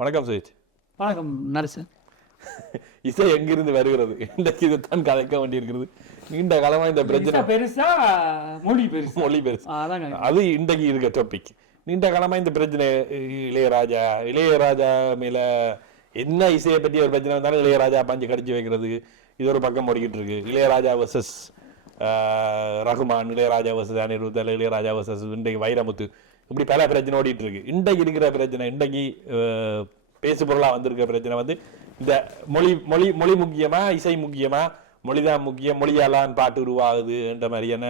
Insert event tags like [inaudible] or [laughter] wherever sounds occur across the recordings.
வணக்கம் சுயேச் வணக்கம் நரசு [laughs] இசை எங்கிருந்து வருகிறது? இன்றைக்கு இதைத்தான் கதைக்க வேண்டியிருக்கிறது. நீண்ட காலமா இந்த பிரச்சனை. பெருசா மொழி பெருசா. மொழி பெருசு. அது இன்றைக்கு இருக்க டாபிக் நீண்ட காலமா இந்த பிரச்சனை இளையராஜா இளையராஜா மேல என்ன இசையை பற்றி ஒரு பிரச்சனை வந்தாலும் இளையராஜா பஞ்சு கடிச்சு வைக்கிறது. இது ஒரு பக்கம் ஓடிக்கிட்டு இருக்கு. இளையராஜா வர்சஸ் ரகுமான் இளையராஜா வர்சஸ் அனிருத்தல் இளையராஜா வர்சஸ் இன்றைக்கு வைரமுத்து. இப்படி பல பிரச்சனை ஓடிட்டு இருக்கு. இன்றைக்கு இருக்கிற பிரச்சனை இன்றைக்கு பேசு பொருளாக வந்திருக்க பிரச்சனை வந்து இந்த மொழி மொழி மொழி முக்கியமா இசை முக்கியமா மொழிதான் முக்கியம் மொழியாலான் பாட்டு உருவாகுது என்ற மாதிரியான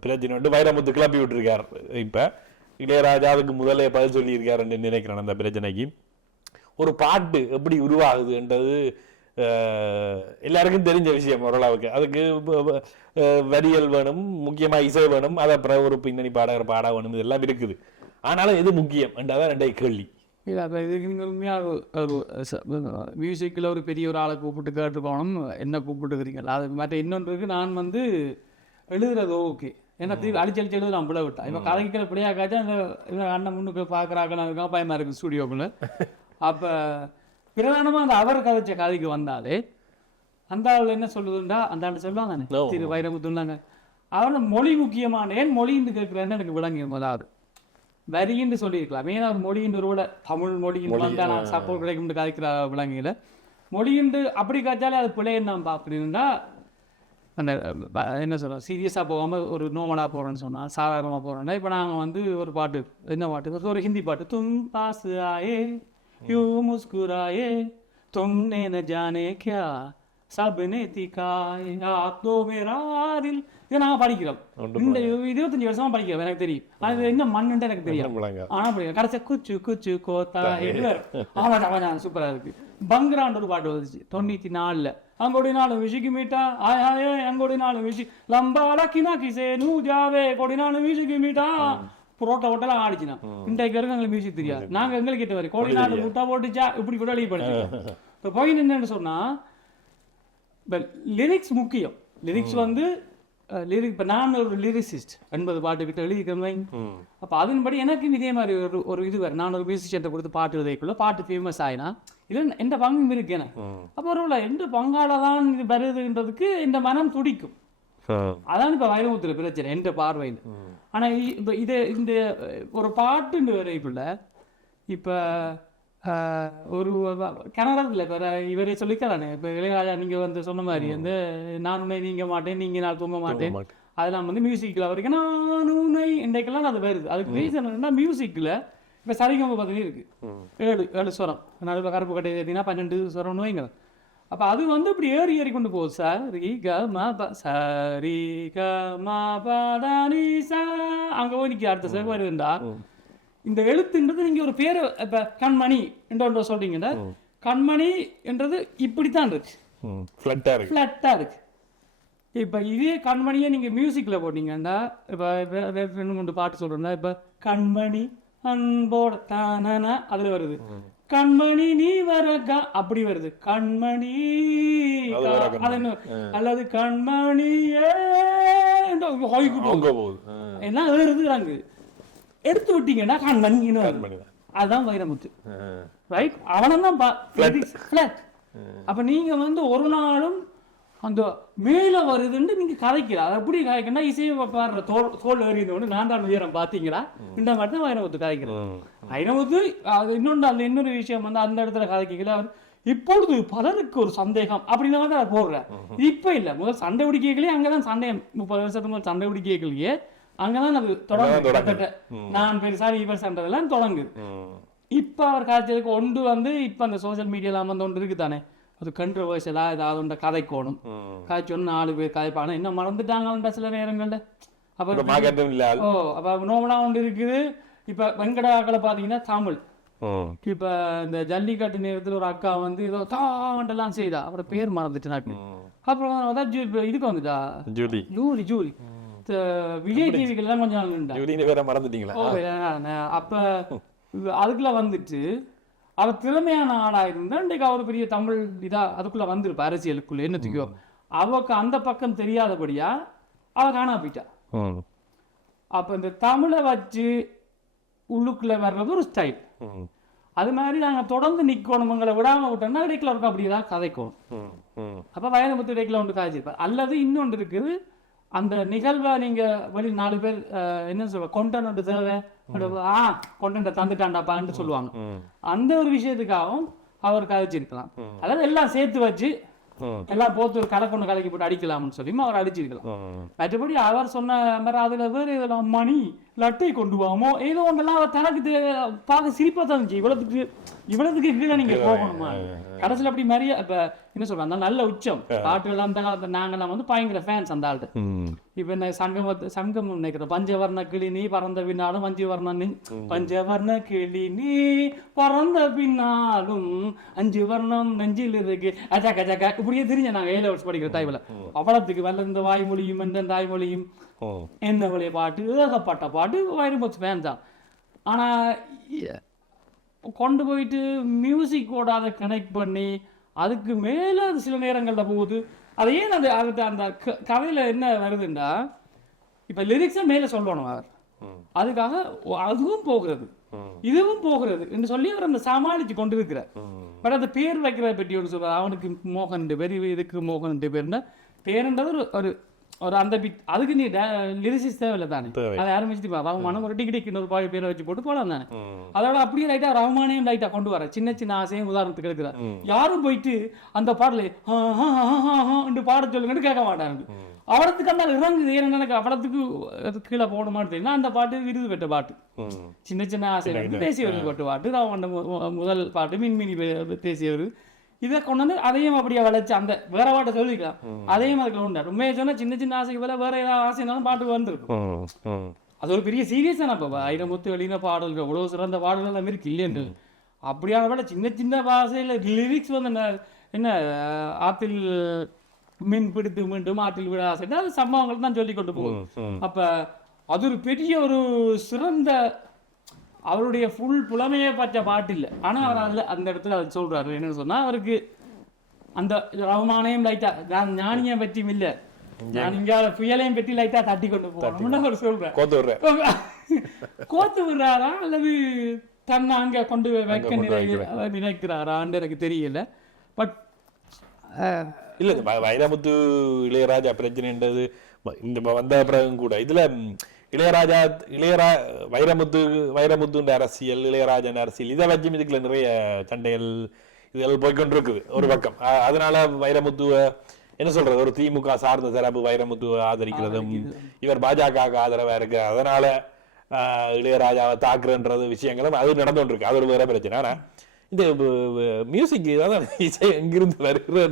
பிரச்சனை வந்து வைரமுத்து கிளப்பி விட்டுருக்கார். இப்போ இளையராஜாவுக்கு முதலே பதில் சொல்லியிருக்காருன்னு நினைக்கிறேன் அந்த பிரச்சனைக்கு. ஒரு பாட்டு எப்படி உருவாகுதுன்றது எல்லாருக்கும் தெரிஞ்ச விஷயம் ஓரளவுக்கு. அதுக்கு ப- வரிகள் வேணும் முக்கியமாக இசை வேணும் அதை அப்புறம் ஒரு பின்னணி பாடகர் பாட வேணும் இதெல்லாம் இருக்குது. ஆனாலும் எது முக்கியம் என்றதான் ரெண்டை கேள்வி. இல்லை அப்போ இதுக்கு நீங்கள் உண்மையாக ஒரு மியூசிக்கில் ஒரு பெரிய ஒரு ஆளை கூப்பிட்டு கேட்டு போகணும் என்ன கூப்பிட்டுக்கிறீங்களா அது மற்ற இன்னொன்றுக்கு நான் வந்து எழுதுறது ஓகே ஏன்னா திருப்பி அடிச்சு அடிச்சு எழுத நான் விட விட்டேன் இப்போ கதைக்கிற பிள்ளையா காய்ச்சா அந்த அண்ணன் முன்னுக்கு பார்க்குறாங்க இருக்கா பயமாக இருக்குது ஸ்டூடியோக்குள்ள அப்போ பிரதானமாக அந்த அவர் கதைச்ச கதைக்கு வந்தாலே அந்த ஆள் என்ன சொல்லுதுண்டா அந்த ஆள் சொல்லுவாங்க. திரு வைரமுத்துனாங்க அவனை மொழி முக்கியமான ஏன் மொழின்னு கேட்குறேன்னு எனக்கு விளங்கி முதலாவது வரின்னு சொல்லியிருக்கலாம். ஏன்னா ஒரு மொழியின் கூட தமிழ் மொழியின் வந்தால் சப்போர்ட் கிடைக்கும் காய்க்கிற விலங்குகளை. மொழியின் அப்படி காய்ச்சாலே அது பிள்ளைன்னு நான் பார்க்குறீங்கன்னா அந்த என்ன சொல்கிறோம் சீரியஸாக போகாமல் ஒரு நோமலாக போகிறேன்னு சொன்னால் சாதாரணமாக போகிறோன்னா இப்போ நாங்கள் வந்து ஒரு பாட்டு என்ன பாட்டு? ஒரு ஹிந்தி பாட்டு. தும் பாசு ஆயே யூ முஸ்குராயே தும் நேன ஜானே கியா சப்னே நேத்தி ஆப் தோ மேரா இதை நாங்கள் படிக்கிறோம். இந்த இருபத்தஞ்சு வருஷமா படிக்கிறோம் எனக்கு தெரியும். அது என்ன மண்ணுன்ட்டு எனக்கு தெரியும் ஆனா கடைசியா குச்சு குச்சு கோத்தா ஆமா சூப்பரா இருக்கு. பங்கரான்னு ஒரு பாட்டு வந்துச்சு. தொண்ணூத்தி நாலுல அங்கோடி நாலு விஷிக்கு மீட்டா ஆய் ஆயே அங்கோடி நாலு விஷி லம்பால கினா கிசே நூ ஜாவே கொடி நாலு விஷிக்கு மீட்டா புரோட்டா ஓட்டெல்லாம் ஆடிச்சுனா. இன்றைக்கு வரைக்கும் எங்களுக்கு மியூசிக் தெரியாது. நாங்க எங்களுக்கு கிட்ட வரை கோடி நாலு முட்டா போட்டுச்சா? இப்படி கூட எழுதி படிச்சோம் இப்போ போய் என்னன்னு சொன்னா லிரிக்ஸ் முக்கியம். லிரிக்ஸ் வந்து லிரிக் இப்போ நான் ஒரு லிரிசிஸ்ட் எண்பது பாட்டு கிட்ட எழுதிக்கிறேன் அப்போ அதன்படி எனக்கு இதே மாதிரி ஒரு ஒரு இது வேறு நான் ஒரு மியூசிஷியன்ட்ட கொடுத்து பாட்டு எழுதிக்குள்ள பாட்டு ஃபேமஸ் ஆயினா இது எந்த பங்கும் இருக்கு எனக்கு. அப்போ ஒரு எந்த பங்கால தான் இது வருதுன்றதுக்கு இந்த மனம் துடிக்கும். அதான் இப்போ வைரமுத்துல பிரச்சனை என்ற பார்வையில். ஆனா இ- இப்ப இது இந்த ஒரு பாட்டுன்னு வரைக்குள்ள இப்போ ஒரு கன்னடத்தில் இப்போ இவரே சொல்லிக்கிறானே இப்போ இளையராஜா நீங்க வந்து சொன்ன மாதிரி வந்து நான் உன்னை நீங்க மாட்டேன் நீங்க நான் தூங்க மாட்டேன். அதெல்லாம் வந்து மியூசிக்கில் வரைக்கும் நான் உன்னை இன்றைக்கெல்லாம் அது வருது. அதுக்கு ரீசன் என்னன்னா மியூசிக்கில் இப்போ சரிகம பதவி இருக்கு. ஏழு ஏழு ஸ்வரம். நடுவில் கருப்பு கட்டை ஏற்றினா பன்னெண்டு ஸ்வரம்னு வைங்க அப்போ அது வந்து இப்படி ஏறி ஏறி கொண்டு போகுது சார் க ம ப சரி க ம ப அங்கே போய் நிற்க அடுத்த சேவை வருதுண்டா இந்த எழுத்துன்றது நீங்க ஒரு பேரை இப்போ கண்மணி என்ற ஒன்று சொல்றீங்கன்னா கண்மணி என்றது இப்படித்தான் இருக்கு. ஃப்ளட்டா இருக்கு. ஃப்ளாட்டாக இருக்கு. இப்போ இதே கண்மணியை நீங்க மியூசிக்ல போட்டீங்கன்னா இப்போ ரெண்டு மூணு பாட்டு சொல்றேன்னா இப்போ கண்மணி அன்போட தானன அதுல வருது. கண்மணி நீ வரக்கா அப்படி வருது. கண்மணி என்ன? அல்லது கண்மணியே என்று ஹொய்க்கு எடுத்து விட்டீங்கன்னா வருது மணிதான். அதுதான் வைரமுத்து. ரைட் அவனதான் ஃபிளாட் அப்ப நீங்க வந்து ஒரு நாளும் அந்த மேல வருதுன்னு நீங்க கதைக்கல. அது எப்படி கதைக்கணும் இசையை பாடுற தோல் தோல் ஏறியதோடு நான் தான் உயரம் பாத்தீங்களா இந்த மாதிரி தான் வைரமுத்து கதைக்கிறேன். வைரமுத்து அது இன்னொன்று அந்த இன்னொரு விஷயம் வந்து அந்த இடத்துல கதைக்கல. இப்பொழுது பலருக்கு ஒரு சந்தேகம் அப்படின்னு வந்து அதை போடுறேன் இப்ப இல்ல. முதல் சண்டை பிடிக்கலையே அங்கதான் சண்டை முப்பது வருஷத்துக்கு முதல் சண்டை பிடிக்கலையே அங்கதான் அது தொடங்குது. நான் பெருசா சண்டைலாம் தொடங்குது. இப்ப அவர் காய்ச்சதுக்கு ஒன்று வந்து இப்ப அந்த சோஷியல் மீடியால வந்து ஒன்று இருக்கு தானே. அது கண்ட்ரவர்ஷியலா ஏதாவது ஒன்று கதைக்கோணும். காய்ச்சோன்னு நாலு பேர் கதைப்பான இன்னும் மறந்துட்டாங்க சில நேரங்கள்ல. அப்புறம் ஓ அப்ப நோமலா ஒன்று இருக்குது. இப்ப வெங்கடாக்களை பாத்தீங்கன்னா தமிழ். இப்ப இந்த ஜல்லிக்கட்டு நேரத்துல ஒரு அக்கா வந்து ஏதோ தாண்டெல்லாம் செய்தா. அப்புறம் பேர் மறந்துட்டு நாட்டு. அப்புறம் இதுக்கு வந்துட்டா? ஜூலி. Julie Julie. விஜய் டிவிக்கு எல்லாம் கொஞ்சம் நாள் நின்றா வேற மறந்துட்டீங்களா? அப்ப அதுக்குள்ள வந்துட்டு அவர் திறமையான ஆளா இருந்தா இன்றைக்கு அவர் பெரிய தமிழ் இதா அதுக்குள்ள வந்திருப்பா அரசியலுக்குள்ள. என்னத்துக்கோ? அவக்கு அந்த பக்கம் தெரியாதபடியா அவ காணா போயிட்டா. அப்ப இந்த தமிழை வச்சு உள்ளுக்குள்ள வர்றது ஒரு ஸ்டைல். அது மாதிரி நாங்க தொடர்ந்து நிக்கணும் உங்களை விடாம விட்டோம்னா இடைக்கில இருக்கும் அப்படிதான் கதைக்கும். அப்ப வயதமுத்து இடைக்கில ஒன்று காய்ச்சிருப்பார். அல்லது இன்னொன்று இருக்குது அந்த நிகழ்வை நீங்க வெளி நாலு பேர் என்ன சொல்ற கொண்டன்ட் தேவை. ஆ கொண்டன்ட் தந்துட்டாண்டாப்பான்னு சொல்லுவாங்க. அந்த ஒரு விஷயத்துக்காகவும் அவர் கதைச்சிருக்கலாம் அதாவது எல்லாம் சேர்த்து வச்சு. எல்லாம் போத்து ஒரு கலை கொண்டு கலக்கி போட்டு அடிக்கலாம்னு சொல்லி அவர் அடிச்சிருக்கலாம். மற்றபடி அவர் சொன்ன மாதிரி அதுல வேற இதெல்லாம் மணி லட்டை கொண்டு வாமோ? ஏதோ ஒன்றெல்லாம் தனக்கு பார்க்க சிரிப்பா தான் இருந்துச்சு. இவ்வளவுக்கு இவ்வளவுக்கு கீழே நீங்க போகணுமா. கடைசியில் அப்படி மாதிரியே இப்ப என்ன சொல்றாங்க அந்த நல்ல உச்சம். பாட்டுகள் அந்த காலத்துல நாங்கெல்லாம் வந்து பயங்கர ஃபேன்ஸ் அந்த ஆள்கிட்ட. இப்ப என்ன சங்கம் சங்கம் நினைக்கிறேன். பஞ்சவர்ண கிளி நீ பறந்த பின்னாலும் பஞ்சவர்ண நீ பஞ்சவர்ண கிளி நீ பறந்த பின்னாலும் அஞ்சு வர்ணம் நெஞ்சில் இருக்கு. அஜா கஜா இப்படியே தெரிஞ்ச நாங்க ஏழு வருஷம் படிக்கிற டைம்ல அவ்வளவுக்கு வல்ல இந்த வாய்மொழியும் இந்த தாய்மொழியும். என்ன வழிய பாட்டு? ஏகப்பட்ட பாட்டு. வைரமுத்து ஃபேன் தான் ஆனா இ- கொண்டு போயிட்டு மியூசிக்கோட அதை கனெக்ட் பண்ணி அதுக்கு மேல அது சில நேரங்கள்ல போகுது. அது ஏன் அந்த அந்த க- கதையில என்ன வருதுன்னா இப்ப லிரிக்ஸை மேல சொல்லணும் அவர். அதுக்காக அதுவும் போகிறது. இதுவும் போகிறது என்று சொல்லி அவர் அந்த சமாளிச்சு கொண்டு இருக்கிறார். பட் அந்த பேர் வைக்கிறத பற்றி ஒரு சொல்றார் அவனுக்கு மோகன் பேர் இதுக்கு மோகன் பேர்னா பேருன்றது ஒரு ஒரு ஒரு அந்த பிட் அதுக்கு நீ லிரிசிஸ் தேவையில்லை தானே. அதை ஆரம்பிச்சுட்டு ரவமானம் ஒரு டிகிரிக்கு இன்னொரு பாய் பேரை வச்சு போட்டு போலாம் தானே. அதோட அப்படியே லைட்டா ரவமானையும் லைட்டா கொண்டு வர. சின்ன சின்ன ஆசையும் உதாரணத்துக்கு எடுக்கிறார். யாரும் போயிட்டு அந்த பாடல பாட சொல்லுங்கன்னு கேட்க மாட்டாங்க அவலத்துக்கு அந்த இறங்குது. எனக்கு அவலத்துக்கு அது கீழே போகணுமான்னு தெரியும் அந்த பாட்டு விருது பெற்ற பாட்டு. சின்ன சின்ன ஆசை தேசிய விருது பெற்ற பாட்டு. ராவண முதல் பாட்டு மின்மினி தேசிய விருது இதை கொண்டு வந்து அதையும் அப்படியே வளைச்சு அந்த வேற பாட்டை சொல்லிக்கலாம். அதையும் அதுக்கு உண்டார் உண்மையை சொன்னா சின்ன சின்ன ஆசைக்கு வேலை வேற ஏதாவது ஆசைனாலும் பாட்டு வந்திருக்கும். அது ஒரு பெரிய சீரியஸான இப்போ ஐரமுத்து வெளியின பாடல்கள் இவ்வளவு சிறந்த பாடல்கள் எல்லாம் இருக்கு இல்லையன்று. அப்படியான விட சின்ன சின்ன பாஷையில் லிரிக்ஸ் வந்து என்ன என்ன ஆத்தில் மீன் பிடித்து மீண்டும் ஆற்றில் விட ஆசை. அது சம்பவங்கள் தான் சொல்லி கொண்டு போகும். அப்ப அது ஒரு பெரிய ஒரு சிறந்த அவருடைய ஃபுல் புலமையே பற்ற பாட்டு இல்லை. ஆனா அவர் அதுல அந்த இடத்துல அது சொல்றாரு. என்னன்னு சொன்னா அவருக்கு அந்த ரகுமானையும் லைட்டா நான் ஞானியை பற்றியும் இல்ல. நான் இங்க புயலையும் பற்றி லைட்டா தட்டி கொண்டு போகணும்னு அவர் சொல்றார். கோத்து விடுற [laughs] கோத்து விடுறாரா அல்லது தன்னை அங்க கொண்டு வைக்க நினை நினைக்கிறாரான்னு எனக்கு தெரியல. பட் இல்ல வைரமுத்து இளையராஜா பிரச்சனைன்றது இந்த வந்த பிறகும் கூட. இதுல இளையராஜா இளையரா வைரமுத்து வைரமுத்துன்ற அரசியல் இளையராஜன் அரசியல் இதை வச்சும் இதுக்குள்ள நிறைய சண்டைகள் இதெல்லாம் போய்க்கொண்டு இருக்குது ஒரு பக்கம். அதனால வைரமுத்துவ என்ன சொல்றது ஒரு திமுக சார்ந்த தரப்பு வைரமுத்துவ ஆதரிக்கிறதும் இவர் பாஜக ஆதரவா இருக்கு. அதனால ஆஹ், இளையராஜாவை தாக்குறன்றது விஷயங்களும் அது நடந்து கொண்டிருக்கு அது ஒரு வேற பிரச்சனை. ஆனா இந்த மியூசிக் அதான் இசை எங்கிருந்து வருகிற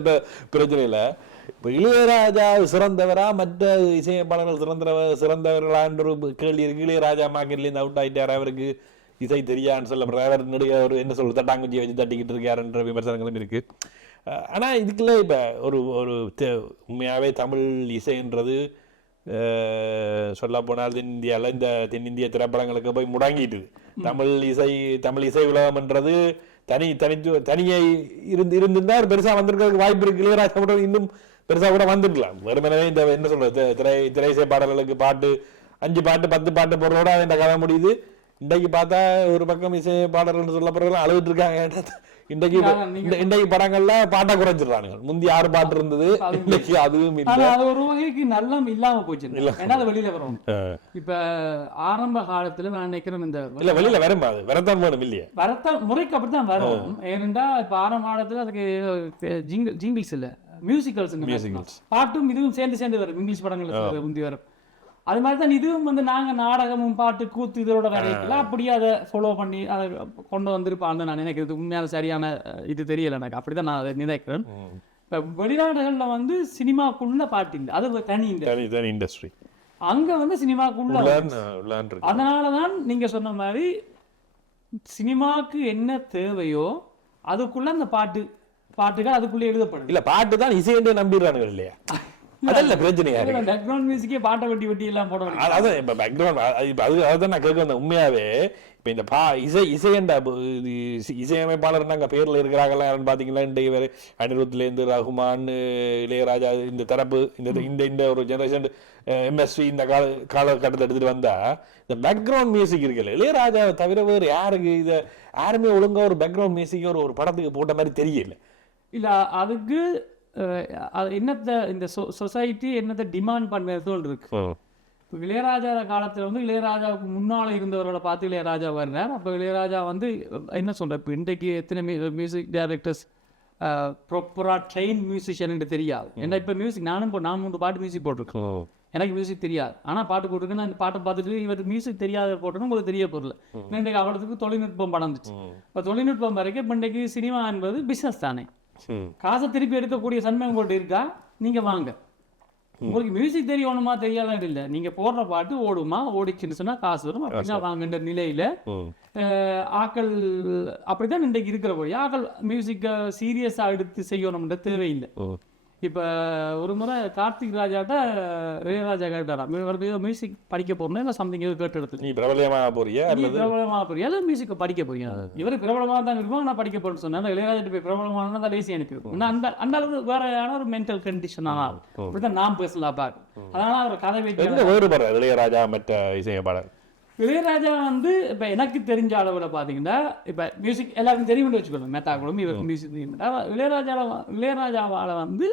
பிரச்சனையில. இப்போ இளையராஜா சிறந்தவரா மற்ற இசையமைப்பாளர்கள் சிறந்தவர் சிறந்தவர்களான்ற கேள்வி இருக்கு. இளையராஜா மார்க்கெட்லேருந்து அவுட் ஆயிட்டார் அவருக்கு. இசை தெரியான்னு சொல்லப்படுற அவர் நடுக ஒரு என்ன சொல்றது தட்டாங்குச்சியை வச்சு தட்டிக்கிட்டு இருக்காருன்ற விமர்சனங்களும் இருக்கு. அஹ் ஆனா இதுக்குள்ள இப்ப ஒரு ஒரு உண்மையாவே தமிழ் இசைன்றது சொல்ல போனால் தென்னிந்தியாவில் இந்த தென்னிந்திய திரைப்படங்களுக்கு போய் முடங்கிட்டு. தமிழ் இசை தமிழ் இசை உலகம்ன்றது தனி தனித்து தனியை இருந்து இருந்திருந்தா பெருசா வந்திருக்கிறதுக்கு வாய்ப்பு இருக்கு. இளையராஜா மட்டும் இன்னும் பெருசா கூட வந்துருக்கலாம். வெறுமனவே இந்த என்ன சொல்றது திரை திரை இசை பாடல்களுக்கு பாட்டு அஞ்சு பாட்டு பத்து பாட்டு போடுறதோட இந்த கதை முடியுது. இன்றைக்கு பார்த்தா ஒரு பக்கம் இசை பாடல்கள் சொல்லப்படுறதுலாம் அழுதுட்டு இருக்காங்க. இன்றைக்கு இன்றைக்கு படங்கள்ல பாட்டை குறைச்சிடுறானுங்க முந்தி ஆறு பாட்டு இருந்தது இன்னைக்கு அதுவும் இல்ல ஆனா அது ஒரு வகைக்கு நல்லம் இல்லாம போச்சு ஏன்னா அது வெளியில வரும் இப்ப ஆரம்ப காலத்துல நான் நினைக்கிறேன் இந்த இல்ல வெளியில வரும் அது வரத்தான் வேணும் இல்லையா வரத்த முறைக்கு அப்படித்தான் வரும் ஏனென்றா இப்ப ஆரம்ப காலத்துல அதுக்கு ஜிங்கிள் ஜிங்கிள்ஸ் இல்ல மியூசிக்கல்ஸ் Musicals. பாட்டும் இதுவும் சேர்ந்து சேர்ந்து வரும் இங்கிலீஷ் படங்கள் முந்தி வரும் அது மாதிரி தான் இதுவும் வந்து நாங்க நாடகமும் பாட்டு கூத்து இதோட வரைக்கல அப்படியே அதை ஃபாலோ பண்ணி அதை கொண்டு வந்திருப்பான்னு நான் நினைக்கிறது உண்மையான சரியான இது தெரியல எனக்கு. அப்படிதான் நான் அதை நினைக்கிறேன். இப்ப வெளிநாடுகள்ல வந்து சினிமாக்குள்ள பாட்டு இல்லை அது தனி தனி தனி இண்டஸ்ட்ரி அங்க வந்து சினிமாக்குள்ள அதனால தான் நீங்க சொன்ன மாதிரி சினிமாக்கு என்ன தேவையோ அதுக்குள்ள அந்த பாட்டு பாட்டுகள் அதுக்குள்ள எழுதப்படும் இல்ல பாட்டு தான் இசை என்று நம்பிடுறானுங்க இல்லையா? [laughs] அதல்ல பிரச்சனையா இருக்கு. பேக்ரவுண்ட் மியூசிக்கே பாட்டை வெட்டி வெட்டி எல்லாம் போட அதான் இப்ப பேக்ரவுண்ட் இப்ப அது அதுதான் நான் கேட்க வந்தேன் உண்மையாவே இப்ப இந்த பா இசை இசையண்டா இது இசை- இசையமைப்பாளர் நாங்க பேர்ல இருக்கிறாங்களா பாத்தீங்களா? இந்த இவர் அனிருத்ல இருந்து ரகுமான் இளையராஜா இந்த தரப்பு இந்த இந்த இந்த ஒரு ஜெனரேஷன் எம்எஸ்வி இந்த கால காலகட்டத்தை எடுத்துட்டு வந்தா இந்த பேக்ரவுண்ட் மியூசிக் இருக்குல்ல இளையராஜாவை தவிர வேறு யாருக்கு இத யாருமே ஒழுங்கா ஒரு பேக்ரவுண்ட் மியூசிக் ஒரு ஒரு படத்துக்கு போட்ட மாதிரி தெரியல. இல்ல அதுக்கு என்னத்த இந்த சொசைட்டி என்னத்தை டிமாண்ட் பண்ணுறதும் இருக்கு. இப்போ இளையராஜா காலத்துல வந்து இளையராஜாவுக்கு முன்னால இருந்தவர்களை பார்த்து இளையராஜா வர்றார். அப்போ இளையராஜா வந்து என்ன சொல்ற இப்போ இன்றைக்கு எத்தனை மியூசிக் டைரக்டர்ஸ் ப்ராப்பராக ட்ரெயின் மியூசிஷியன் தெரியாது. ஏன்னா இப்போ மியூசிக் நானும் இப்போ நான் மூணு பாட்டு மியூசிக் போட்டிருக்கேன். எனக்கு மியூசிக் தெரியாது. ஆனால் பாட்டு போட்டிருக்கேன். நான் இந்த பாட்டை பார்த்துட்டு இவர் மியூசிக் தெரியாத போட்டோன்னு உங்களுக்கு தெரிய பொருள். இன்றைக்கு அவ்வளோத்துக்கு தொழில்நுட்பம் படந்துச்சு இப்போ தொழில்நுட்பம் வரைக்கும் இப்போ இன்றைக்கு சினிமா என்பது பிஸ்னஸ் தானே. காசை திருப்பி எடுக்கக்கூடிய தன்மை உங்கள்கிட்ட இருக்கா? நீங்க வாங்க. உங்களுக்கு மியூசிக் தெரியணுமா தெரியலாம் இல்லை நீங்க போடுற பாட்டு ஓடுமா ஓடிச்சுன்னு சொன்னா காசு வரும். அப்படின்னா வாங்கன்ற நிலையில ஆக்கள் அப்படிதான் இன்றைக்கு இருக்கிற போய். ஆக்கள் மியூசிக்கை சீரியஸா எடுத்து செய்யணும்ன்ற தேவையில்லை. இப்ப ஒரு முறை கார்த்திக் ராஜாட்ட இளையராஜா கேட்டாராம் மியூசிக் படிக்க போறேன் இல்லை சம்திங் ஏதோ கேட்டு எடுத்து. நீ பிரபலமா போறியா நீ பிரபலமான போறியா? இல்லை மியூசிக்கை படிக்க போறியா? இவர் பிரபலமாக தான் இருக்கும் நான் படிக்க போறேன்னு சொன்னேன் இளையராஜா போய் பிரபலமான தான் லேசி அனுப்பியிருக்கும் இன்னும் அந்த அந்த அளவுக்கு வேறையான ஒரு மென்டல் கண்டிஷன் ஆனால் அப்படிதான் நான் பேசலாம் பார்க்க அதனால அவர் கதை வேறுபடுற இளையராஜா மற்ற இசையமைப்பாளர். இளையராஜா வந்து இப்ப எனக்கு தெரிஞ்ச அளவுல பாத்தீங்கன்னா இப்ப மியூசிக் எல்லாருக்கும் தெரியும்னு வச்சுக்கணும் மெத்தாக்குளம் இவர் மியூசிக் இளையராஜா இளையராஜாவால வந்து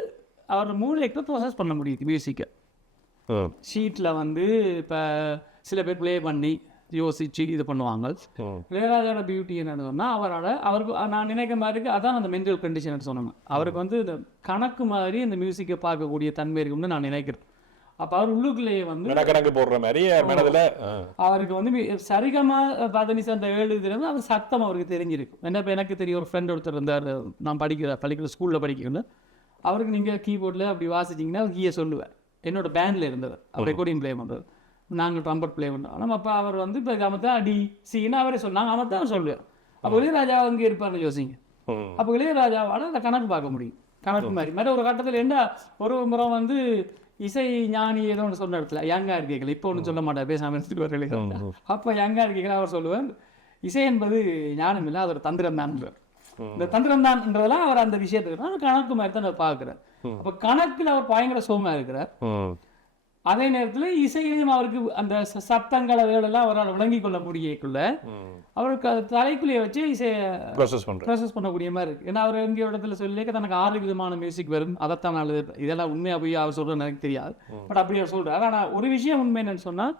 அவர் மூளைக்கு ப்ரோசஸ் பண்ண முடியுது மியூசிக்கை ஷீட்டில் வந்து இப்போ சில பேர் ப்ளே பண்ணி யோசிச்சு இது பண்ணுவாங்க. இளையராஜாவோட பியூட்டி என்னன்னு அவரோட அவருக்கு நான் நினைக்கிற மாதிரி அதான் அந்த மென்டல் கண்டிஷன் சொன்னாங்க அவருக்கு வந்து இந்த கணக்கு மாதிரி இந்த மியூசிக்கை பார்க்கக்கூடிய தன்மை இருக்கும்னு நான் நினைக்கிறேன். அப்போ அவர் உள்ளுக்குள்ளேயே வந்து கணக்கு போடுற மாதிரி மனதுல. அவருக்கு வந்து சரிகமா பதனிசா அந்த ஏழு இதுல அவர் சத்தம் அவருக்கு தெரிஞ்சிருக்கும் என்ன இப்போ எனக்கு தெரியும் ஒரு ஃப்ரெண்ட் ஒருத்தர் இருந்தார் நான் படிக்கிற படிக்கிற ஸ்கூலில் படிக்கணும் அவருக்கு நீங்கள் கீபோர்டில் அப்படி வாசிச்சிங்கன்னா கீயை சொல்லுவேன் என்னோட பேண்டில் இருந்தவர். அவர் ரெக்கார்டிங் ப்ளே பண்ணுறது நாங்கள் ட்ரம்பட் ப்ளே பண்ணோம் ஆனால் அப்போ அவர் வந்து இப்போ அமர்த்தான் அடி சீனா அவரே சொன்னாங்க அமர்த்தான் அவர் சொல்லுவேன் அப்போ இளையராஜா அங்கே இருப்பார்னு யோசிங்க. அப்போ இளையராஜாவால் அந்த கணக்கு பார்க்க முடியும். கணக்கு மாதிரி. மாதிரி ஒரு கட்டத்தில் என்ன ஒரு முறை வந்து இசை ஞானி ஏதோ ஒன்று சொன்ன இடத்துல யங்கா இருக்கீங்களா இப்போ ஒன்றும் சொல்ல மாட்டார் பேசாமல் எடுத்துட்டு வரல அப்போ யங்கா இருக்கீங்களா அவர் சொல்லுவேன் இசை என்பது ஞானம் இல்லை அது ஒரு தந்திரம் தான் இந்த தந்திரம் தான்ன்றதெல்லாம் அவர் அந்த விஷயத்துக்கு அவர் கணக்கு மாதிரி தான் பார்க்குறார் அப்போ கணக்கில் அவர் பயங்கர சோமா இருக்கிறார். அதே நேரத்தில் இசையிலையும் அவருக்கு அந்த ச- சத்தங்கள் அதுகளெல்லாம் அவரால் விளங்கி கொள்ள முடியக்குள்ள. அவருக்கு அது தலைக்குள்ளேயே வச்சு இசையை ப்ராசஸ் பண்ணக்கூடிய மாதிரி இருக்கு. ஏன்னா அவர் எங்கே இடத்துல சொல்லிக்க தனக்கு ஆறு விதமான மியூசிக் வரும். அதைத்தான் நான் எழுதுறேன். இதெல்லாம் உண்மையாக போய் அவர் சொல்றது எனக்கு தெரியாது. பட் அப்படி அவர் சொல்றாரு. ஆனால் ஒரு விஷயம் உண்மை என்னன்னு சொன்னா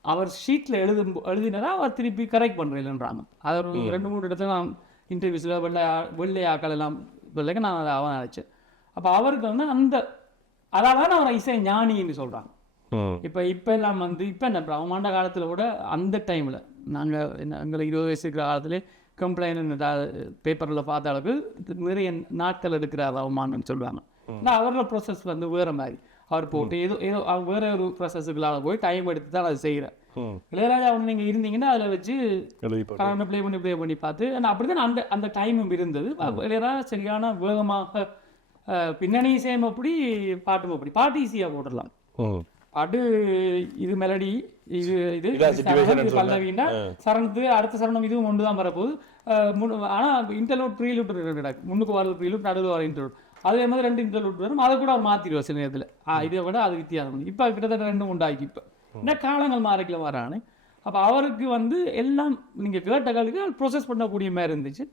அவர் ஷீட்டில் எழுதும் எழுதினதா அவர் திருப்பி கரெக்ட் பண்ணுறேன்றாங்க அது ஒரு ரெண்டு மூணு இடத்துல நான் இன்டர்வியூஸில் வெள்ளை வெள்ளை ஆக்கள் எல்லாம் வெள்ளைக்கு நான் அதை அவன் நினச்சேன் அப்போ அவருக்கு வந்து அந்த அதால தான் அவர் இசை ஞானின்னு சொல்றாங்க. ம். இப்போ இப்போ எல்லாம் வந்து இப்போ என்ன பிரமாண்ட காலத்தில் விட அந்த டைமில் நாங்கள் என்ன எங்களுக்கு இருபது வயசு இருக்கிற காலத்திலே கம்ப்ளைண்ட் பேப்பரில் பார்த்த அளவுக்கு நிறைய நாட்கள் எடுக்கிறார் அவமானம்னு சொல்லுவாங்க. ஆனால் அவரோட ப்ரோசஸ் வந்து வேறு மாதிரி. அவர் போட்டு ஏதோ ஏதோ அவர் வேற ஒரு ப்ரோசஸுக்குள்ளால போய் டைம் எடுத்து தான் அதை செய்கிறார். இளையராஜா ஒன்று நீங்கள் இருந்தீங்கன்னா அதில் வச்சு. கலந்து ப்ளே பண்ணி ப்ளே பண்ணி பார்த்து ஆனால் அப்படி தான் அந்த அந்த டைமும் இருந்தது. இளையராஜா சரியான வேகமாக அஹ், பின்னணி இசையம் அப்படி பாட்டும் அப்படி பாட்டு ஈஸியாக போட்டுடலாம். பாட்டு இது மெலடி இது இது. பல்லவின்னா சரணத்துக்கு அடுத்த சரணம் இதுவும் ஒன்று தான் வரப்போகுது. அஹ் முன்னு- ஆனா இன்டர்லூட் ப்ரீலூட் நடக்கும் முன்னுக்கு வர ப்ரீலூட் நடுவில் வர இன்டர்லூட் அதே மாதிரி ரெண்டு இன்டர்லூட் வரும். அதை கூட அவர் மாற்றிடுவார் சில நேரத்தில். இதை விட அது வித்தியாசம். இப்போ கிட்டத்தட்ட ரெண்டும் உண்டாக்கி இப்போ. இந்த காலங்கள் மாறிக்கல வரானே. அப்போ அவருக்கு வந்து எல்லாம் நீங்கள் கேட்ட காலுக்கு ப்ரோசஸ் பண்ணக்கூடிய மாதிரி இருந்துச்சு.